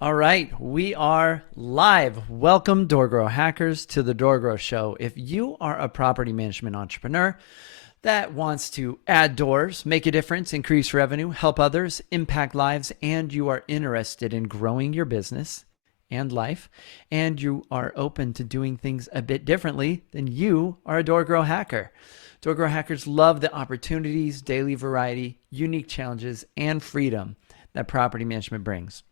All right, we are live. Welcome, DoorGrow hackers, to the DoorGrow Show. If you are a property management entrepreneur that wants to add doors, make a difference, increase revenue, help others, impact lives, and you are interested in growing your business and life, and you are open to doing things a bit differently, then you are a DoorGrow hacker. DoorGrow hackers love the opportunities, daily variety, unique challenges, and freedom that property management brings.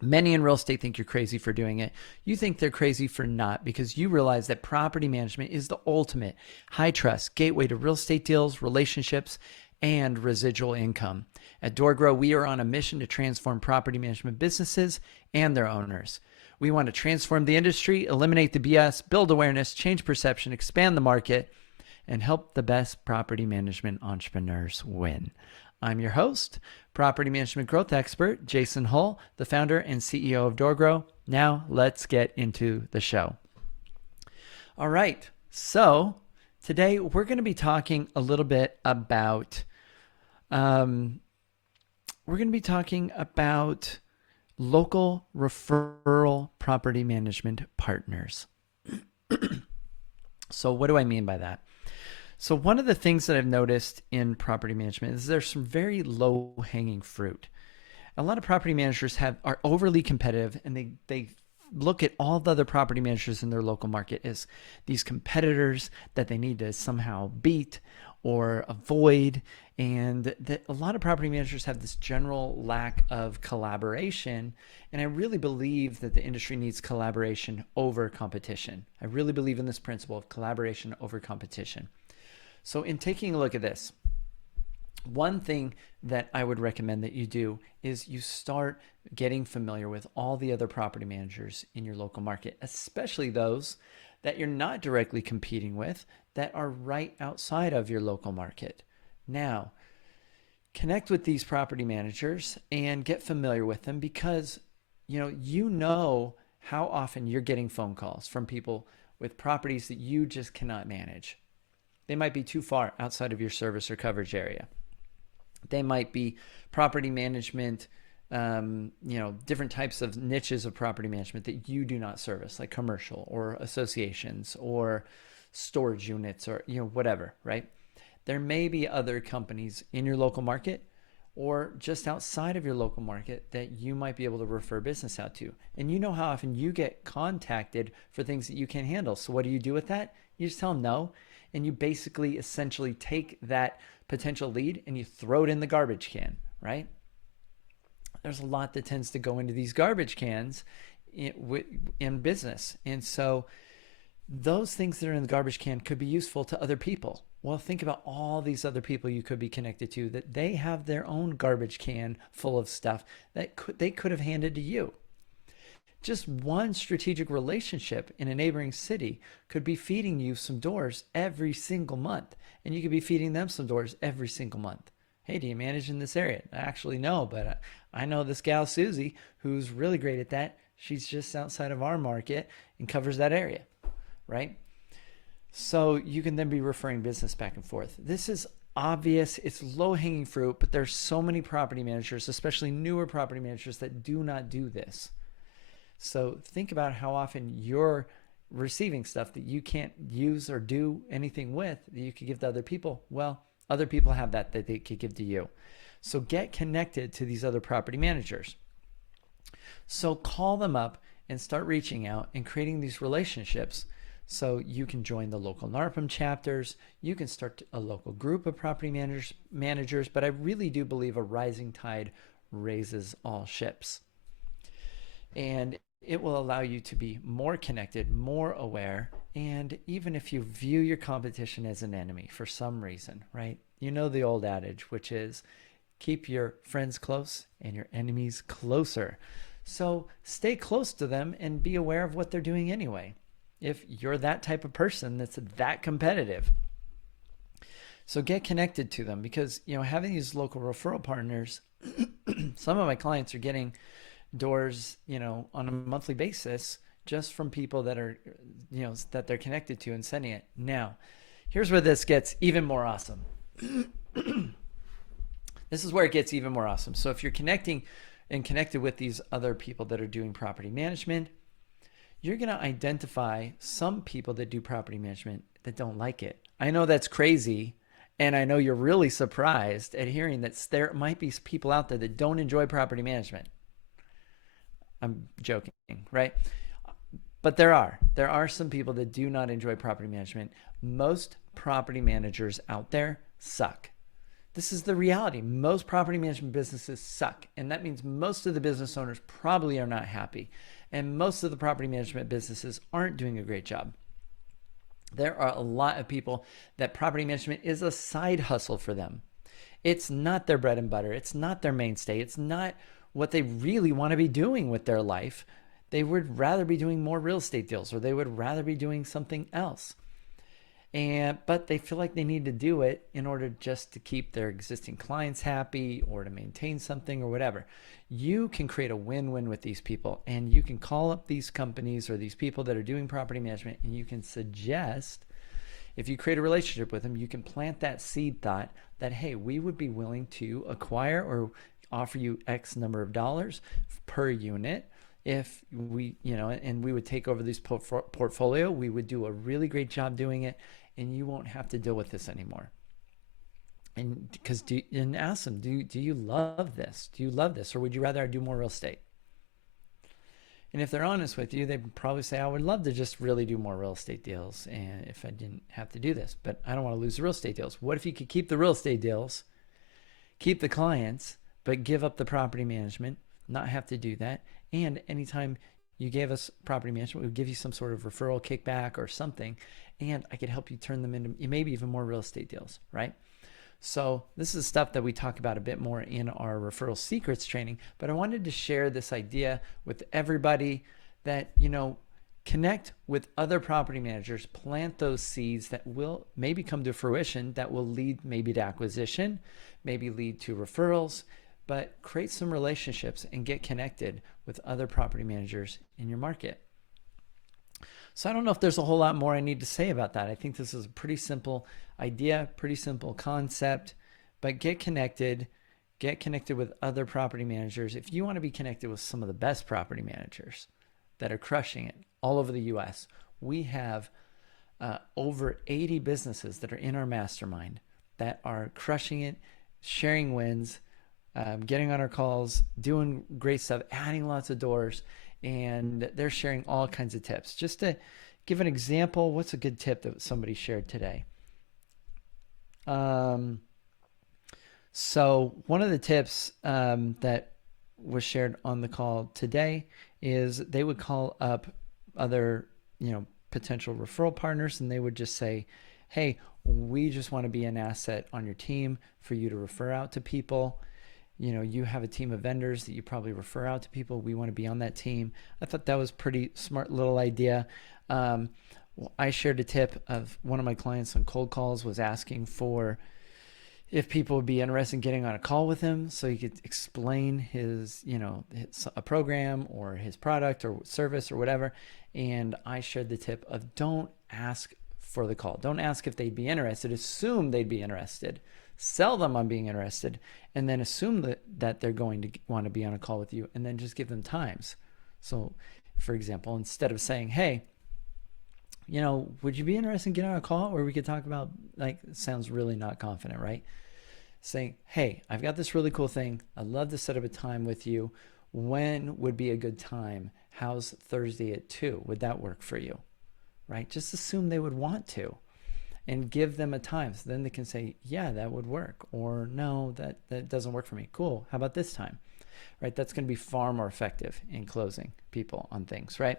Many in real estate think you're crazy for doing it. You think they're crazy for not, because you realize that property management is the ultimate high trust gateway to real estate deals, relationships, and residual income. At DoorGrow, we are on a mission to transform property management businesses and their owners. We want to transform the industry, eliminate the BS, build awareness, change perception, expand the market, and help the best property management entrepreneurs win. I'm your host, property management growth expert, Jason Hull, the founder and CEO of DoorGrow. Now let's get into the show. All right. So today we're going to be talking a little bit about, local referral property management partners. So what do I mean by that? So one of the things that I've noticed in property management is there's some very low-hanging fruit. A lot of property managers are overly competitive, and they look at all the other property managers in their local market as these competitors that they need to somehow beat or avoid. And that a lot of property managers have this general lack of collaboration. And I really believe that the industry needs collaboration over competition. I really believe in this principle of collaboration over competition. So in taking a look at this, one thing that I would recommend that you do is you start getting familiar with all the other property managers in your local market, especially those that you're not directly competing with that are right outside of your local market. Now, connect with these property managers and get familiar with them, because you know how often you're getting phone calls from people with properties that you just cannot manage. They might be too far outside of your service or coverage area. They might be property management, different types of niches of property management that you do not service, like commercial or associations or storage units or whatever, right? There may be other companies in your local market or just outside of your local market that you might be able to refer business out to. And you know how often you get contacted for things that you can't handle. So what do you do with that? You just tell them no. And you basically essentially take that potential lead and you throw it in the garbage can, right? There's a lot that tends to go into these garbage cans in business. And so those things that are in the garbage can could be useful to other people. Well, think about all these other people you could be connected to that they have their own garbage can full of stuff that they could have handed to you. Just one strategic relationship in a neighboring city could be feeding you some doors every single month, and you could be feeding them some doors every single month. Hey, do you manage in this area? Actually, no, but I know this gal, Susie, who's really great at that. She's just outside of our market and covers that area, right? So you can then be referring business back and forth. This is obvious. It's low-hanging fruit, but there's so many property managers, especially newer property managers, that do not do this. So think about how often you're receiving stuff that you can't use or do anything with that you could give to other people. Well, other people have that they could give to you. So get connected to these other property managers. So call them up and start reaching out and creating these relationships, so you can join the local NARPM chapters. You can start a local group of property managers. But I really do believe a rising tide raises all ships. And it will allow you to be more connected, more aware. And even if you view your competition as an enemy for some reason, right? You know the old adage, which is keep your friends close and your enemies closer. So stay close to them and be aware of what they're doing anyway, if you're that type of person that's that competitive. So get connected to them, because having these local referral partners, some of my clients are getting doors, on a monthly basis, just from people that are, that they're connected to and sending it. Now, here's where this gets even more awesome. This is where it gets even more awesome. So if you're connecting and connected with these other people that are doing property management, you're going to identify some people that do property management that don't like it. I know that's crazy. And I know you're really surprised at hearing that there might be people out there that don't enjoy property management. I'm joking, right? But there are some people that do not enjoy property management. Most property managers out there suck. This is the reality. Most property management businesses suck. And that means most of the business owners probably are not happy. And most of the property management businesses aren't doing a great job. There are a lot of people that property management is a side hustle for them. It's not their bread and butter. It's not their mainstay. It's not what they really want to be doing with their life. They would rather be doing more real estate deals, or they would rather be doing something else. But they feel like they need to do it in order just to keep their existing clients happy or to maintain something or whatever. You can create a win-win with these people, and you can call up these companies or these people that are doing property management, and you can suggest, if you create a relationship with them, you can plant that seed thought that, hey, we would be willing to acquire or offer you X number of dollars per unit if we, and we would take over this portfolio. We would do a really great job doing it, and you won't have to deal with this anymore. And and ask them, do you love this? Do you love this? Or would you rather I do more real estate? And if they're honest with you, they'd probably say, I would love to just really do more real estate deals, and if I didn't have to do this, but I don't want to lose the real estate deals. What if you could keep the real estate deals, keep the clients, but give up the property management, not have to do that? And anytime you gave us property management, we would give you some sort of referral kickback or something, and I could help you turn them into maybe even more real estate deals, right? So this is stuff that we talk about a bit more in our referral secrets training, but I wanted to share this idea with everybody that, connect with other property managers, plant those seeds that will maybe come to fruition, that will lead maybe to acquisition, maybe lead to referrals, but create some relationships and get connected with other property managers in your market. So I don't know if there's a whole lot more I need to say about that. I think this is a pretty simple idea, pretty simple concept, but get connected with other property managers. If you want to be connected with some of the best property managers that are crushing it all over the US, we have over 80 businesses that are in our mastermind that are crushing it, sharing wins, getting on our calls, doing great stuff, adding lots of doors, and they're sharing all kinds of tips. Just to give an example, what's a good tip that somebody shared today? So one of the tips that was shared on the call today is they would call up other, potential referral partners, and they would just say, hey, we just want to be an asset on your team for you to refer out to people. You have a team of vendors that you probably refer out to people. We want to be on that team. I thought that was pretty smart little idea. I shared a tip of one of my clients on cold calls was asking for if people would be interested in getting on a call with him so he could explain his a program or his product or service or whatever. And I shared the tip of don't ask for the call. Don't ask if they'd be interested. Assume they'd be interested. Sell them on being interested, and then assume that they're going to want to be on a call with you, and then just give them times. So, for example, instead of saying, hey, would you be interested in getting on a call where we could talk about, it sounds really not confident, right? Saying, hey, I've got this really cool thing. I'd love to set up a time with you. When would be a good time? How's Thursday at 2? Would that work for you? Right? Just assume they would want to. And give them a time. So then they can say, yeah, that would work. Or no, that doesn't work for me. Cool. How about this time? Right? That's going to be far more effective in closing people on things, right?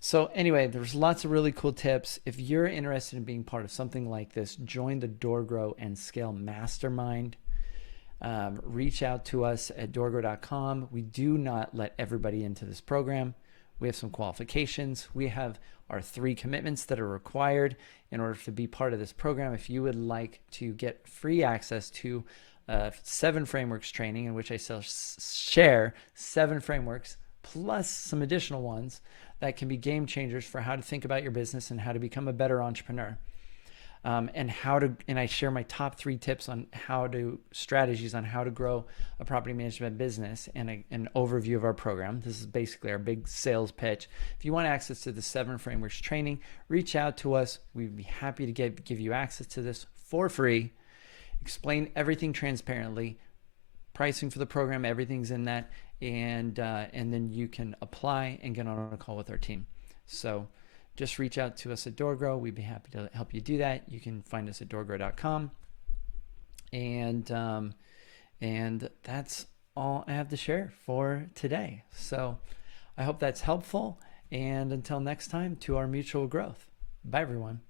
So anyway, there's lots of really cool tips. If you're interested in being part of something like this, join the DoorGrow and Scale Mastermind. Reach out to us at DoorGrow.com. We do not let everybody into this program. We have some qualifications. We have our 3 commitments that are required in order to be part of this program. If you would like to get free access to 7 frameworks training, in which I share 7 frameworks plus some additional ones that can be game changers for how to think about your business and how to become a better entrepreneur. and I share my top 3 tips on strategies on how to grow a property management business, and an overview of our program. This is basically our big sales pitch. If you want access to the 7 frameworks training, reach out to us. We'd be happy to give you access to this for free. Explain everything transparently, pricing for the program, everything's in that, and then you can apply and get on a call with our team. So just reach out to us at DoorGrow. We'd be happy to help you do that. You can find us at doorgrow.com. And that's all I have to share for today. So I hope that's helpful. And until next time, to our mutual growth. Bye, everyone.